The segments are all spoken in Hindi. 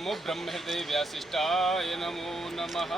नमो ब्रह्महृदय व्यासिष्ठाय नमो नमः।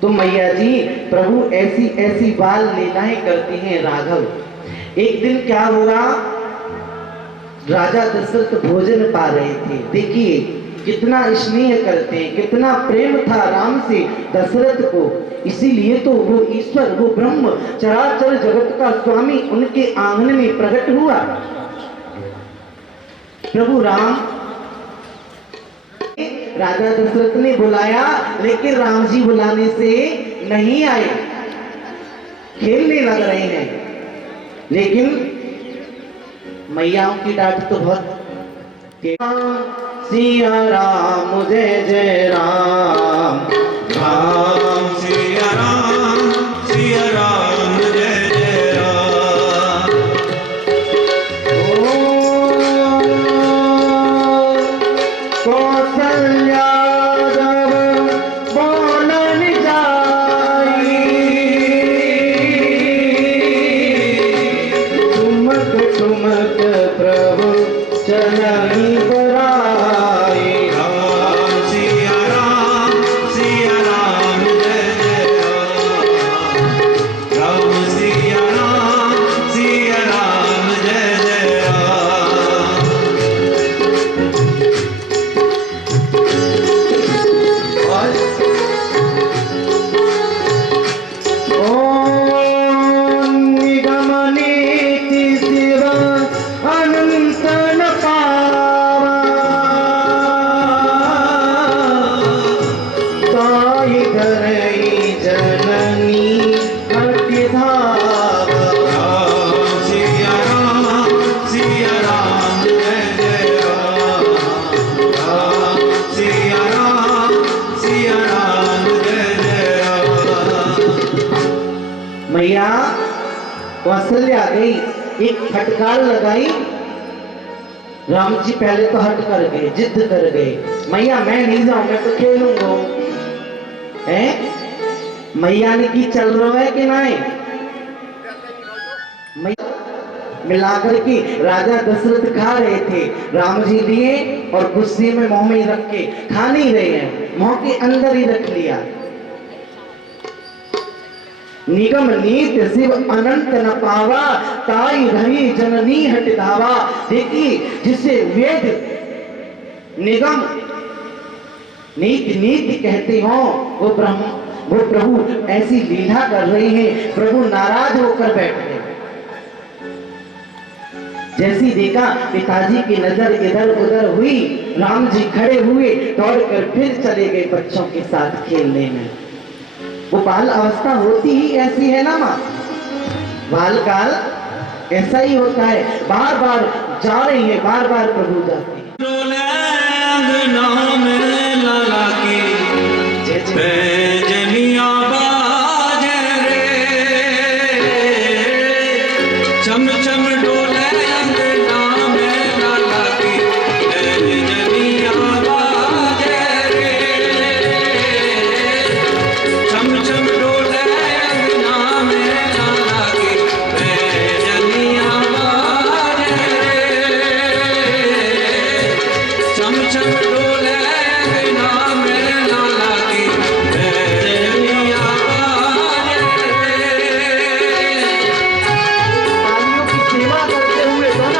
तो मैया जी प्रभु ऐसी ऐसी बाल लीलाएं करती हैं राघव। एक दिन क्या हुआ, राजा दशरथ भोजन पा रहे थे। देखिए कितना स्नेह करते हैं, कितना प्रेम था राम से दशरथ को। इसीलिए तो वो ईश्वर, वो ब्रह्म, चराचर जगत का स्वामी उनके आंगन में प्रकट हुआ। प्रभु राम राजा दशरथ ने बुलाया, लेकिन राम जी बुलाने से नहीं आए, खेलने लग रहे हैं। लेकिन मैयाओं की डांट तो बहुत। सिया राम जय जय राम, राम सिया राम, सिया राम जय जय राम। कौशल्या जब बोलन जाई, ठुमक ठुमक प्रभु चलनी बराई। राम सिया राम, सिया राम जय जय राम। कौशल्या गई, एक फटकार लगाई। राम जी पहले तो हट कर गए, जिद कर गए, मैया मैं नहीं जाऊं, मैं तो खेलूंगा। हैं? मैया ने की चल रहा है कि नहीं? मैया मिलाकर के राजा दशरथ खा रहे थे, राम जी दिए और गुस्से में मुंह में ही रख के खा नहीं रहे हैं, मुंह के अंदर ही रख लिया। निगम नीत शिव अनंत न पावा, ताई धरी जननी हट धावा। देखिए जिसे वेद निगम नीत नीति कहते हो, वो प्रभु ऐसी लीला कर रहे हैं, प्रभु नाराज होकर बैठ गए। जैसी देखा पिताजी की नजर इधर उधर हुई, राम जी खड़े हुए, दौड़कर फिर चले गए बच्चों के साथ खेलने में। वो बाल अवस्था होती ही ऐसी है ना माँ, बाल काल ऐसा ही होता है, बार बार जा रही है, बार बार प्रभु जाते हैं। डोले अंगना में लाला की बैजनिया बाजे रे, चम चम डोले अंगना में लाला की बैजनिया बाजे रे, चम चम डोले अंगना में लाला की बैजनिया बाजे रे, चम चम डोले अंगना में लाला की बैजनिया बाजे रे। तालियों की सेवा करते हुए दोनों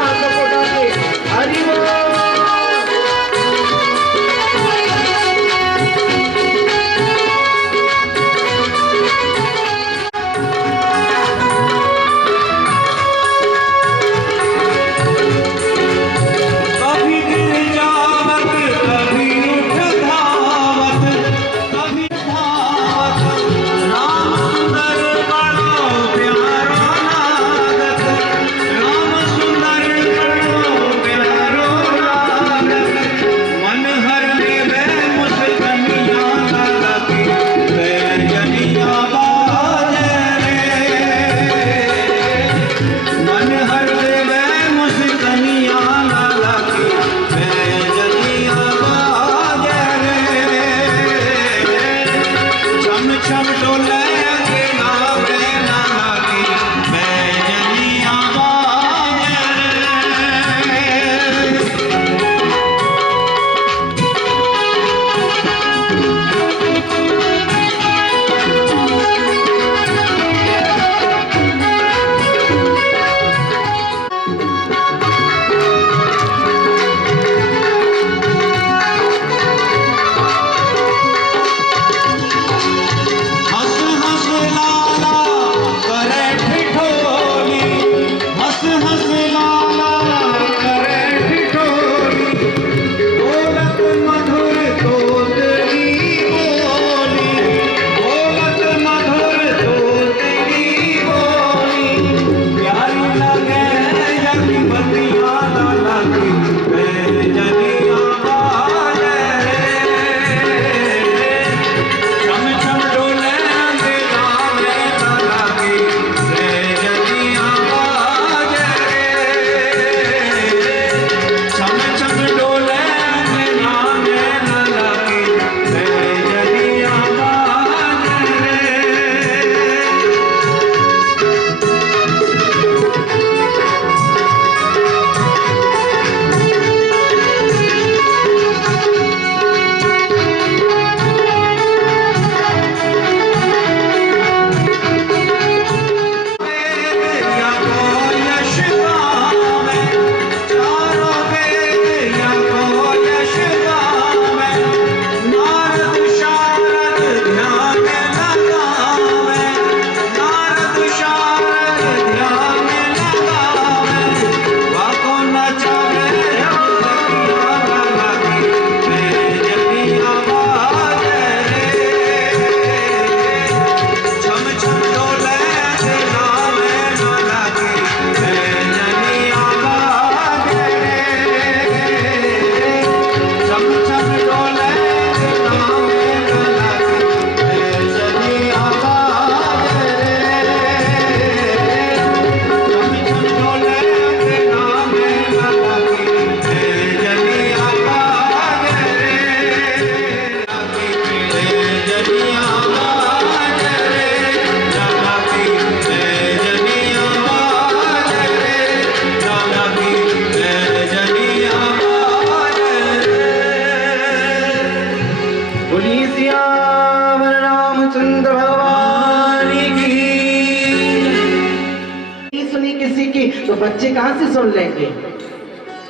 कहां से सुन लेंगे?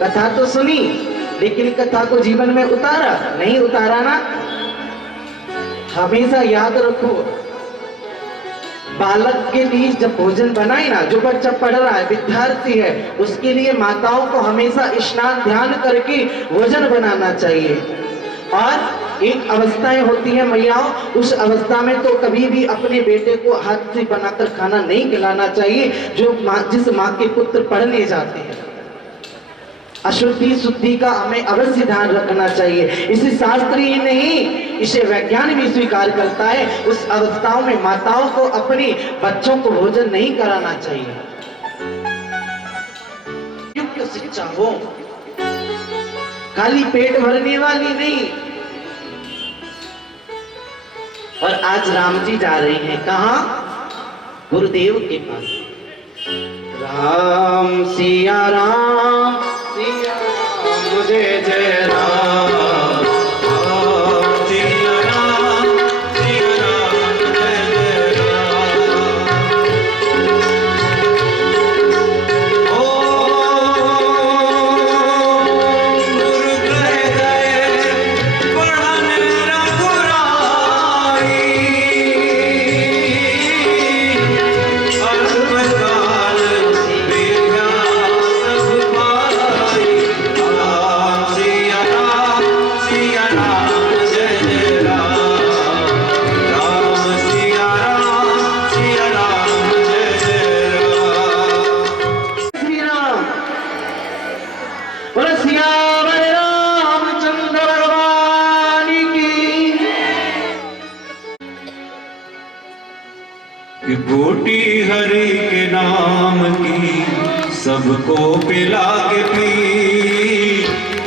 कथा तो सुनी, लेकिन कथा को जीवन में उतारा नहीं, उतारा ना। हमेशा याद रखो, बालक के लिए जब भोजन बनाए ना, जो बच्चा पढ़ रहा है, विद्यार्थी है, उसके लिए माताओं को हमेशा स्नान ध्यान करके भोजन बनाना चाहिए। और एक अवस्थाएं होती है मैयाओं, उस अवस्था में तो कभी भी अपने बेटे को हाथ से बनाकर खाना नहीं खिलाना चाहिए, जिस माँ के पुत्र पढ़ने जाते हैं। अशुद्धि शुद्धि का हमें अवश्य ध्यान रखना चाहिए। इसे शास्त्र ही नहीं, इसे वैज्ञान भी स्वीकार करता है। उस अवस्थाओं में माताओं को अपने बच्चों को भोजन नहीं कराना चाहिए। युक्त शिक्षा हो, खाली पेट भरने वाली नहीं। और आज राम जी जा रहे हैं कहां? गुरुदेव के पास। राम सिया राम सिया राम जय जय राम। कि बूटी हरि के नाम की सबको पिला के पी,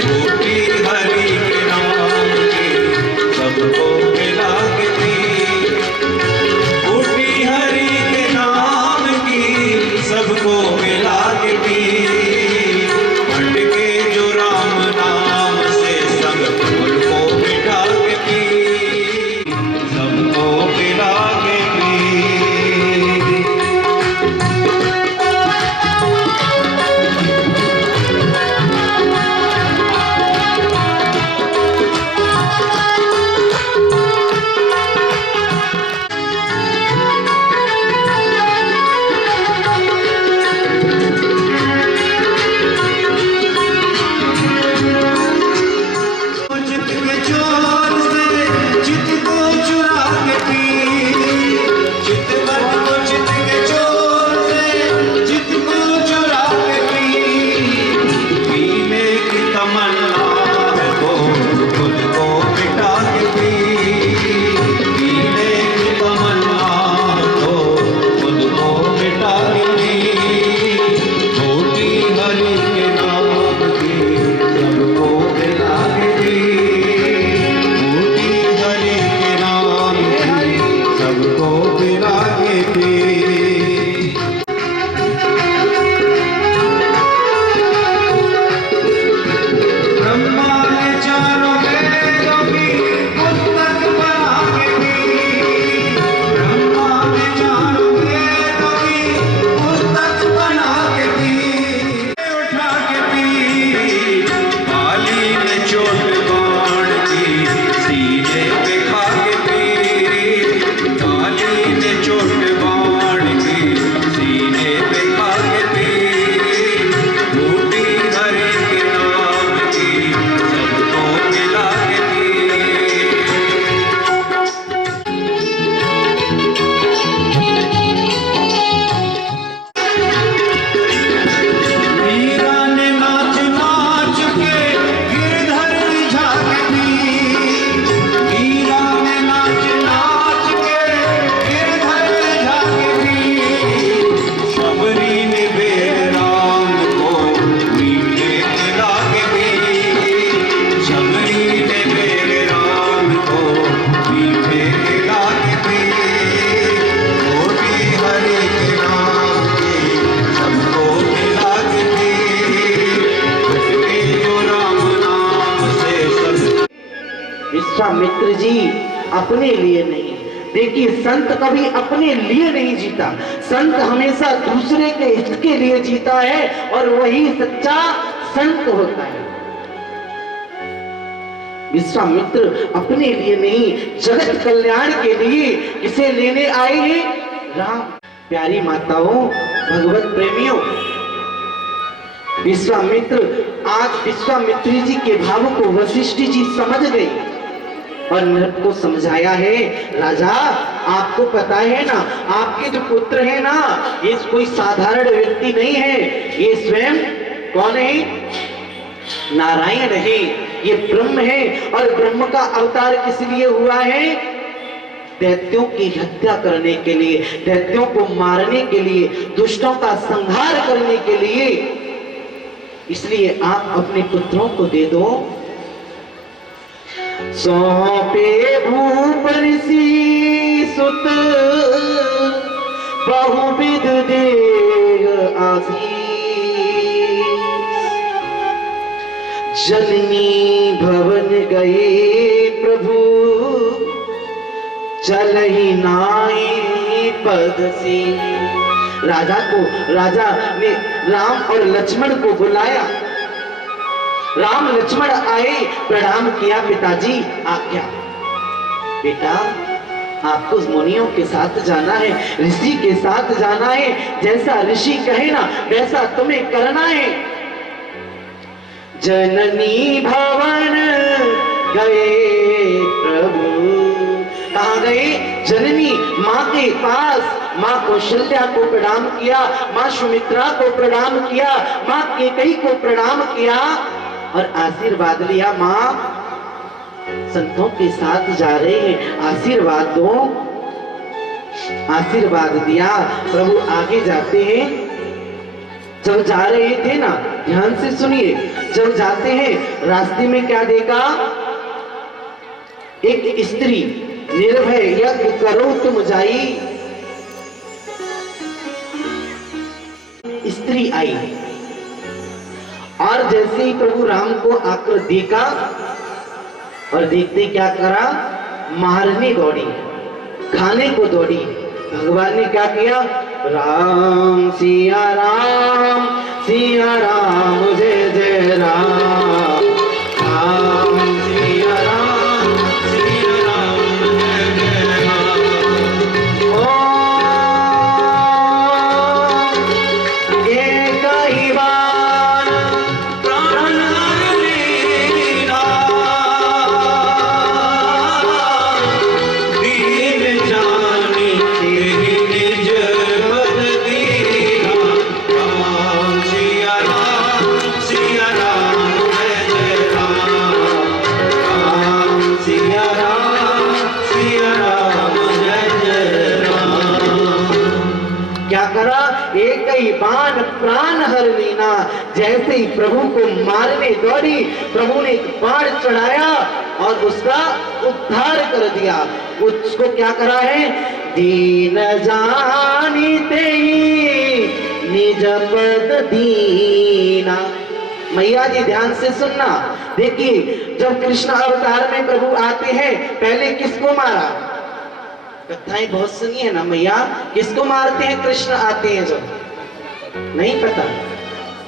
बूटी हरि के नाम की सबको पिला के पी, बूटी हरि के नाम की सबको पिला के पी, भटके जो राम नाम से संग उनको मिटा के पी, सबको पिला के पी। विश्वामित्र जी अपने लिए नहीं, देखिए, संत कभी अपने लिए नहीं जीता, संत हमेशा दूसरे के हित के लिए जीता है और वही सच्चा संत होता है। विश्वामित्र अपने लिए नहीं, जगत कल्याण के लिए किसे लेने आए हैं? राम। प्यारी माताओं, भगवत प्रेमियों, विश्वामित्र, आज विश्वामित्र जी के भाव को वशिष्ठ जी समझ गए और नृप को समझाया है, राजा आपको पता है ना, आपके जो पुत्र है ना, ये कोई साधारण व्यक्ति नहीं है, ये स्वयं कौन है? नारायण है, ये ब्रह्म है। और ब्रह्म का अवतार किस लिए हुआ है? दैत्यों की हत्या करने के लिए, दैत्यों को मारने के लिए, दुष्टों का संहार करने के लिए। इसलिए आप अपने पुत्रों को दे दो। सौंपे भूप ऋषि सुत बहुविध देह आशीष, जननी भवन गए प्रभु चलहि नाई पद से। राजा ने राम और लक्ष्मण को बुलाया। राम लक्ष्मण आए, प्रणाम किया, पिताजी आज्ञा। बेटा, आपको मुनियों के साथ जाना है, ऋषि के साथ जाना है, जैसा ऋषि कहे ना वैसा तुम्हें करना है। जननी भवन गए प्रभु, कहाँ गए? जननी, माँ के पास। माँ कौशल्या को प्रणाम किया, माँ सुमित्रा को प्रणाम किया, माँ कैकेयी को प्रणाम किया और आशीर्वाद लिया। माँ, संतों के साथ जा रहे हैं, आशीर्वाद दो। आशीर्वाद दिया। प्रभु आगे जाते हैं। जब जा रहे थे ना, ध्यान से सुनिए, जब जाते हैं रास्ते में क्या देखा? एक स्त्री, निर्भय यज्ञ करो तुम जाई, स्त्री आई और जैसे ही प्रभु राम को आकर देखा और देखते क्या करा? मारने दौड़ी, खाने को दौड़ी। भगवान ने क्या किया? राम सिया राम, सिया राम जय जय राम, राम सिया राम, सिया राम जय जय राम। ओ एक ही बार प्राण लीला, दीन जानी तेरी निज पद दीना। राम सिया राम, सिया राम जय जय राम, राम सिया राम, सिया राम जय जय राम। क्या करा? एक ही बाण प्राण हर लेना। जैसे ही प्रभु को मारने दौड़ी, प्रभु ने एक बाण चढ़ाया और उसका उद्धार कर दिया। उसको क्या करा है? दीन जानिते निज पद दीना। मैया जी ध्यान से सुनना। देखिए, जब कृष्ण अवतार में प्रभु आते हैं, पहले किसको मारा? कथाएं बहुत सुनी है ना मैया, किसको मारते हैं कृष्ण आते हैं जब? नहीं पता।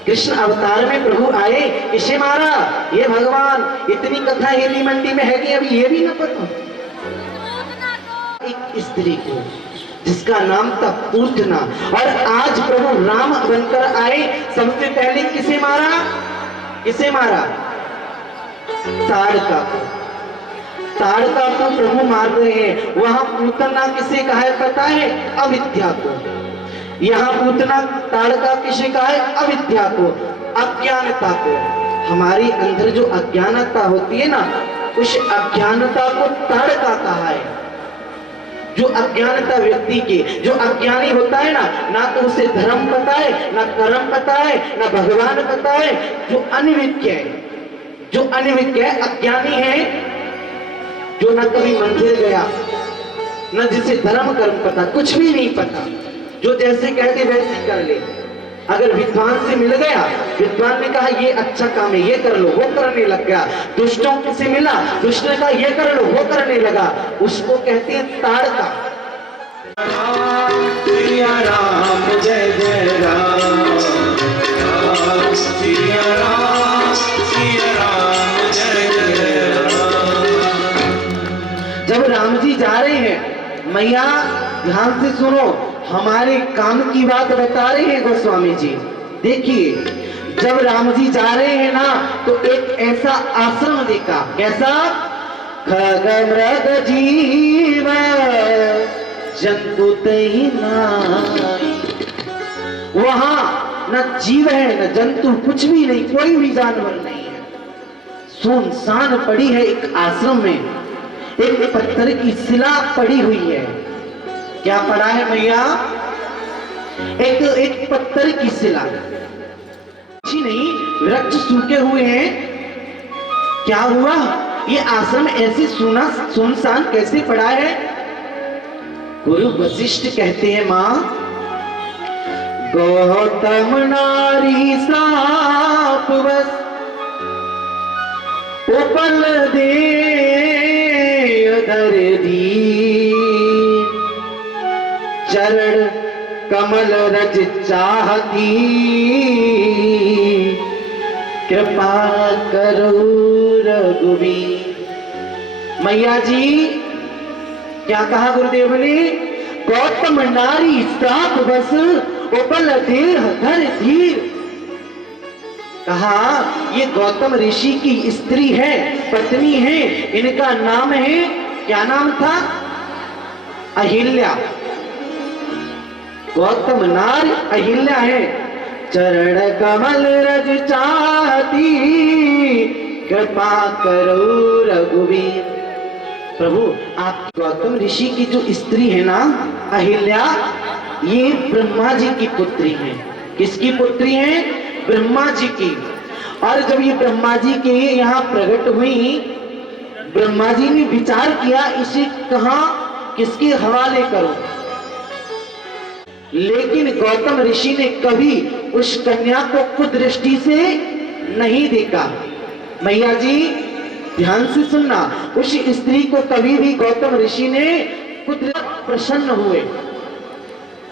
कृष्ण अवतार में प्रभु आए, किसे मारा? ये भगवान, इतनी कथा हेली मंडी में है कि अभी ये भी ना पता। एक स्त्री को जिसका नाम था पूतना, और आज प्रभु राम बनकर आए, सबसे पहले किसे मारा? किसे मारा? ताड़का को। ताड़का को प्रभु मार रहे हैं। वहां पूतना किसे कहा है पता है? अविद्या को। यहाँ पूतना ताड़का किसे कहा है? अविद्या को, अज्ञानता को। हमारी अंदर जो अज्ञानता होती है ना, उस अज्ञानता को ताड़का कहा है। जो अज्ञानता व्यक्ति के, जो अज्ञानी होता है ना तो उसे धर्म पता है, ना कर्म पता है, ना भगवान पता है। जो अनिविज्ञ है, जो अनिविज्ञ है, अज्ञानी है, जो ना कभी मंदिर गया, ना जिसे धर्म कर्म पता, कुछ भी नहीं पता, जो जैसे कहते वैसे कर ले। अगर विद्वान से मिल गया, विद्वान ने कहा ये अच्छा काम है, ये कर लो, वो करने लग गया। दुष्टों से मिला, दुष्ट ने कहा ये कर लो, वो करने लगा। उसको कहते हैं ताड़का। सिया राम जय जय राम, सिया राम जय जय राम। जब राम जी जा रहे हैं, मैया ध्यान से सुनो, हमारे काम की बात बता रहे हैं गोस्वामी जी। देखिए, जब राम जी जा रहे हैं ना, तो एक ऐसा आश्रम देखा। कैसा? खग मृग जीव जंतु तहि नाई। वहां न जीव है न जंतु, कुछ भी नहीं, कोई भी जानवर नहीं है। सुनसान पड़ी है एक आश्रम में, एक पत्थर की शिला पड़ी हुई है। क्या पड़ा है मैया? एक पत्थर की शिला। जी नहीं, वृक्ष सूखे हुए हैं। क्या हुआ? ये आश्रम ऐसे सुनसान कैसे पड़ा है? गुरु वशिष्ठ कहते हैं, मां गौतम नारी साप बस उपल दे अधर दी, चरण कमल रज चाहती, कृपा करो रघुवीर। मैया जी क्या कहा गुरुदेव ने? गौतम नारी साप बस उपल देह धर धीर। कहा ये गौतम ऋषि की स्त्री है, पत्नी है, इनका नाम है, क्या नाम था? अहिल्या। गौतम नारी अहिल्या है। चरण कमल रज चाहती, कृपा करो रघुवीर। प्रभु, आप गौतम ऋषि की जो स्त्री है ना अहिल्या, ये ब्रह्मा जी की पुत्री है। किसकी पुत्री है? ब्रह्मा जी की। और जब ये ब्रह्मा जी के यहाँ प्रकट हुई, ब्रह्मा जी ने विचार किया इसे कहां किसके हवाले करो। लेकिन गौतम ऋषि ने कभी उस कन्या को कुदृष्टि से नहीं देखा। मैया जी ध्यान से सुनना, उस स्त्री को कभी भी गौतम ऋषि ने कुदृष्टि प्रसन्न हुए।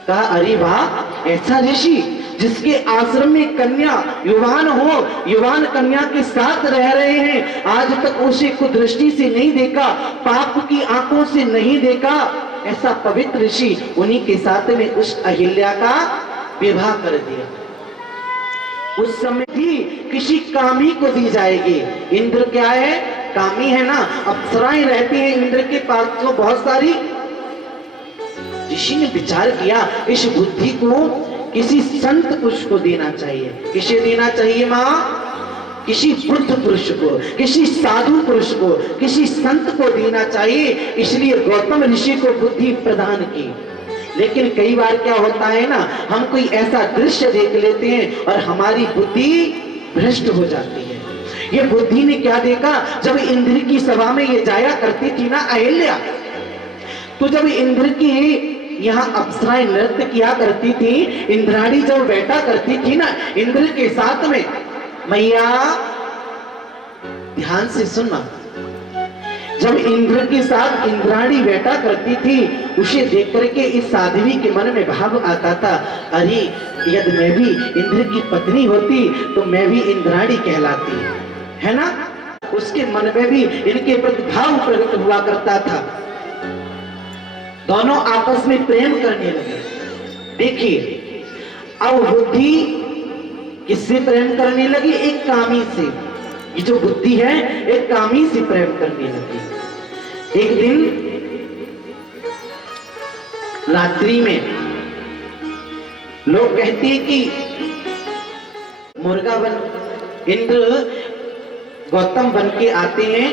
कहा अरे वाह, ऐसा ऋषि जिसके आश्रम में कन्या युवान हो, युवान कन्या के साथ रह रहे हैं, आज तक उसे कुदृष्टि से नहीं देखा, पाप की आंखों से नहीं देखा। ऐसा पवित्र ऋषि, उन्हीं के साथ में उस अहिल्या का विवाह कर दिया। उस समय भी किसी कामी को दी जाएगी। इंद्र क्या है? कामी है ना, अप्सराएं रहती हैं इंद्र के पास तो बहुत सारी। ऋषि ने विचार किया इस बुद्धि को किसी संत पुरुष को देना चाहिए। किसे देना चाहिए माँ? किसी बुद्ध पुरुष को, किसी साधु पुरुष को, किसी संत को देना चाहिए। इसलिए गौतम ऋषि को बुद्धि प्रदान की। लेकिन कई बार क्या होता है ना, हम कोई ऐसा दृश्य देख लेते हैं और हमारी बुद्धि भ्रष्ट हो जाती है। ये बुद्धि ने क्या देखा, जब इंद्र की सभा में ये जाया करती थी ना अहिल्या, तो जब इंद्र की यहाँ अप्सराएं नृत्य किया करती थी, इंद्राणी जब बैठा करती थी ना इंद्र के साथ में, मैया ध्यान से सुनना, जब इंद्र के साथ इंद्राणी बैठा करती थी, उसे देख करके इस साध्वी के मन में भाव आता था, अरे यदि मैं भी इंद्र की पत्नी होती तो मैं भी इंद्राणी कहलाती, है ना। उसके मन में भी इनके प्रति भाव प्रकट हुआ करता था। दोनों आपस में प्रेम करने लगे। देखिए अब बुद्धि किससे प्रेम करने लगी? एक कामी से। ये जो बुद्धि है एक कामी से प्रेम करने लगी। एक दिन रात्रि में लोग कहते हैं कि मुर्गा बन इंद्र गौतम बन के आते हैं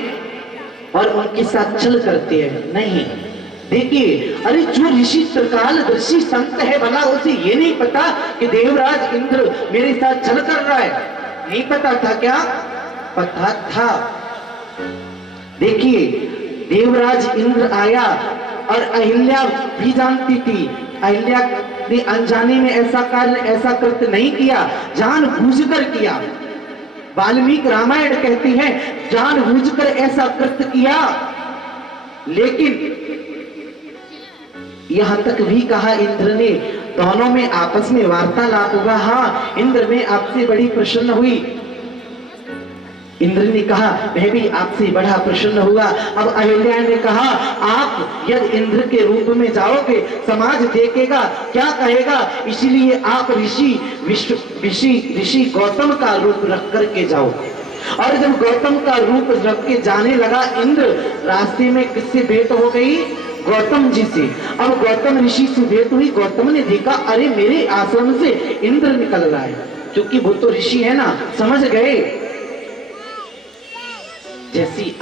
और उनके साथ छल करते हैं। नहीं, देखिए, अरे जो ऋषि त्रिकालदर्शी संत है, भला उसे ये नहीं पता कि देवराज इंद्र मेरे साथ छल कर रहा है? नहीं पता था क्या? पता था। देखिए, देवराज इंद्र आया और अहिल्या भी जानती थी। अहिल्या ने अनजाने में ऐसा कार्य, ऐसा कृत्य नहीं किया, जानबूझकर किया। वाल्मीकि रामायण कहती है जानबूझकर ऐसा कृत्य किया। लेकिन यहां तक भी कहा इंद्र ने, दोनों में आपस में वार्तालाप हुआ। हाँ, इंद्र में आपसे बड़ी प्रसन्न हुई। इंद्र ने कहा मैं भी आपसे बड़ा प्रसन्न हुआ। अब अहिल्या ने कहा आप यदि इंद्र के रूप में जाओगे समाज देखेगा, क्या कहेगा, इसलिए आप ऋषि गौतम का रूप रख करके जाओ। और जब गौतम का रूप रख के जाने लगा इंद्र, रास्ते में किससे भेंट हो गई? गौतम जी से। अब गौतम ऋषि से भेंट हुई। गौतम ने देखा अरे मेरे आश्रम से इंद्र निकल रहा है, क्योंकि वो तो ऋषि है ना, समझ गए। जैसी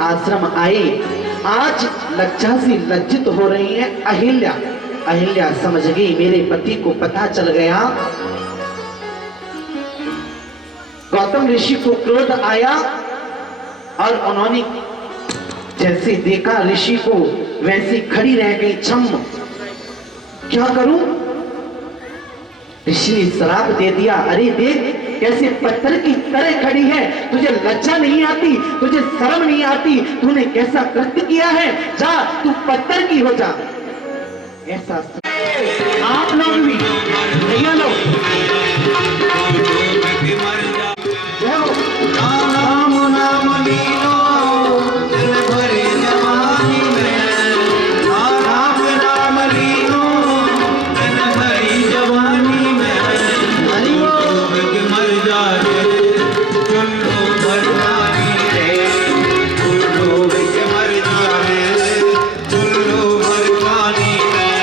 आश्रम आए, आज लज्जा से लज्जित हो रही है अहिल्या। अहिल्या समझ गई मेरे पति को पता चल गया। गौतम ऋषि को क्रोध आया और उन्होंने जैसे देखा ऋषि को, वैसी खड़ी रह गई छम। क्या करूं? ऋषि ने श्राप दे दिया। अरे देख कैसे पत्थर की तरह खड़ी है, तुझे लज्जा नहीं आती, तुझे शर्म नहीं आती, तूने कैसा कृत्य किया है, जा तू पत्थर की हो जा। ऐसा आप लोग भी भैया लोग राम नाम लीनो दिल भरे जवानी में, राम नाम लीनो दिल भरी जवानी में, डूब के मर जाए चुल्लू भरवानी रे, डूब के मर जाए चुल्लू भरवानी में।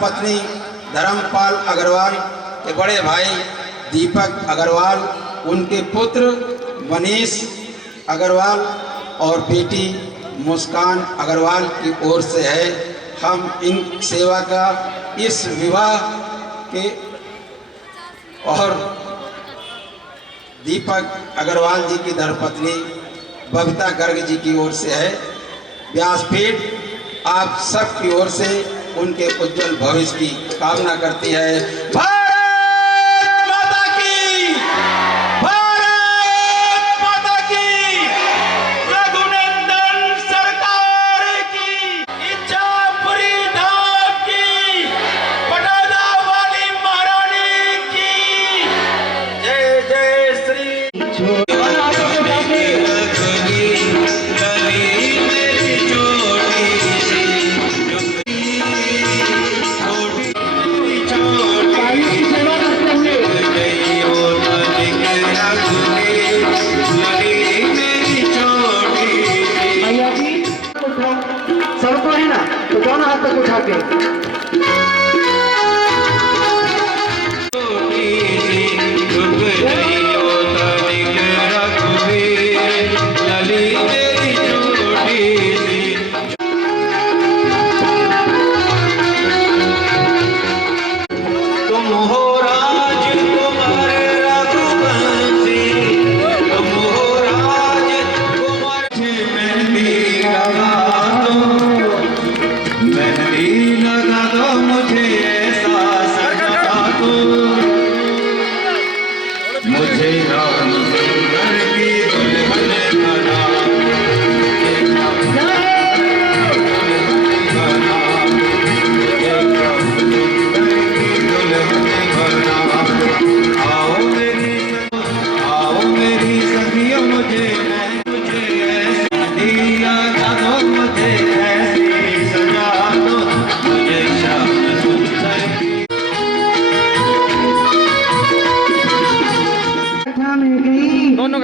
धर्मपत्नी धर्मपाल अग्रवाल के बड़े भाई दीपक अग्रवाल, उनके पुत्र मनीष अग्रवाल और बेटी मुस्कान अग्रवाल की ओर से है। हम इन सेवा का इस विवाह के और दीपक अग्रवाल जी की धर्मपत्नी बबीता गर्ग जी की ओर से है। व्यासपीठ आप सब की ओर से उनके उज्जवल भविष्य की कामना करती है। भारत माता की, भारत माता की, रघुनंदन सरकार की, इच्छापुरी धाम की, पटादा वाली महारानी की जय जय श्री। सबको है ना, तो दोनों हाथ तक उठा के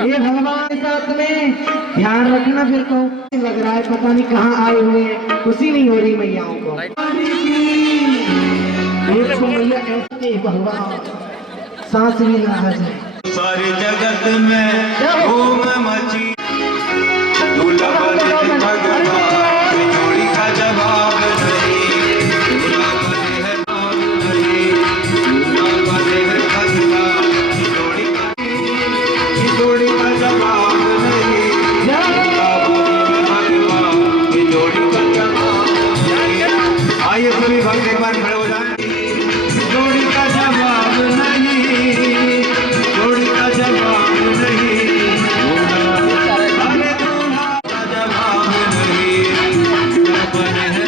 ये भगवान के साथ में ध्यान रखना। फिर को लग रहा है पता नहीं कहाँ आए हुए हैं, खुशी नहीं हो रही मैयाओं को। मैया ऐसे भगवान सांस भी ना आ जाए। सारे जगत में घूम मची, दूल्हा बने भगवान, जोड़ी का जवाब नहीं, दूल्हा बने है नाम नहीं, दूल्हा बने है भगवान, जोड़ी का जवाब नहीं, दूल्हा बने है भगवान, जोड़ी का जवाब नहीं। आइए सभी भक्त एक बार खड़े हो जाएं। जोड़ी का जवाब नहीं, जोड़ी का जवाब नहीं, अरे दूल्हा का जवाब नहीं, बने है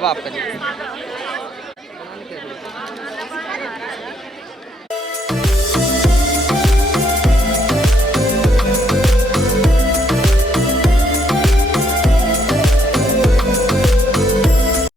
अब आप करिए।